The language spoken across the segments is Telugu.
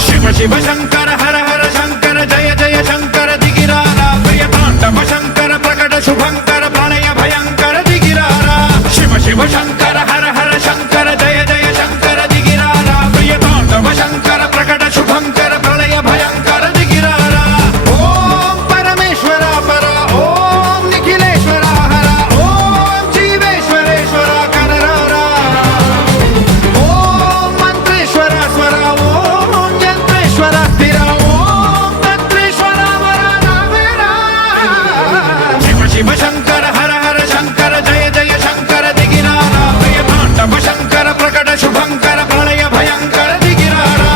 శివ శివ శంకర హర హర శంకర జయ జయ శంకర దిగిరారా ప్రియ తాండవ శంకర ప్రకట శుభంకర ప్రళయ భయంకర దిగిరారా శివ శివ శంకర హర హర శంకర జయ జయ శంకర దిగిరారా ప్రియ తాండవ శంకర ప్రకట శుభంకర ప్రళయ భయంకర దిగిరారా ఓం పరమేశ్వర పర ఓం నిఖిలేశ్వర హర ఓం జీవేశ్వరేశ్వర కనరారా ఓం మంత్రేశ్వర స్వర ఓం యంత్రేశ్వర స్థిర ఓం తంత్రేశ్వర వరదావేరా శివ శివ శంకర హర హర శంకర జయ జయ శంకర దిగిరారా ప్రియ తాండవ శంకర ప్రకట శుభంకర ప్రళయ భయంకర దిగిరారా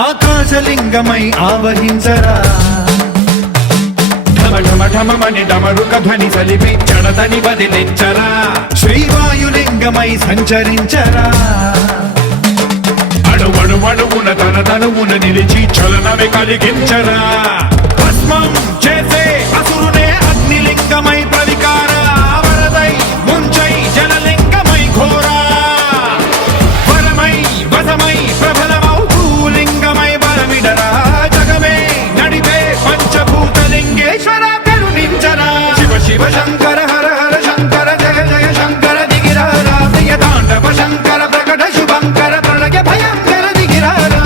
ఆకాశలింగమై ఆవహించరా ఢమ ఢమ ఢమమని డమరుక ధ్వని సలిపి జడదని బదిలించరా శ్రీవాయులింగమై సంచరించరా అణువణువున తన తనువున నిలిచి చలనమే కలిగించరా భస్మం చేసే అసురునే అగ్నిలింగమై ప్రవికార వరదై ముంచై జలలింగమై ఘోరా వరమై వసమై ప్రబలమౌ భూలింగమై బలమిడరా జగమే నడిపే పంచభూతలింగేశ్వర కరుణించరా శివ శివ శంకర హర హర శంకర జయ జయ శంకర దిగిరారా ప్రియ తాండవ శంకర ప్రకట శుభంకర ప్రళయ భయంకర దిగిరారా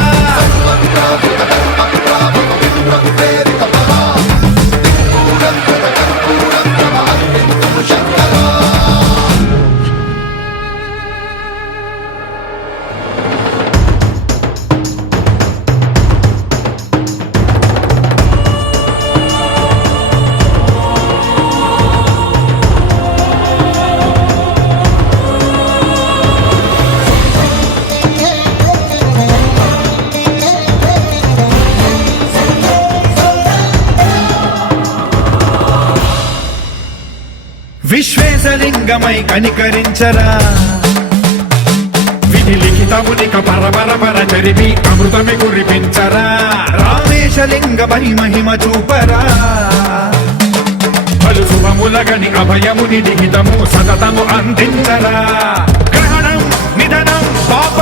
విశ్వేశలింగమై కనికరించరా విధి లిఖితమునిక పరపర చరిపి అమృతమి కురిపించరా రామేశలింగమై మహిమ చూపరా పలు శుభములగని అభయముని లిఖితము సతతము అందించరా గ్రహణం నిధనం పాప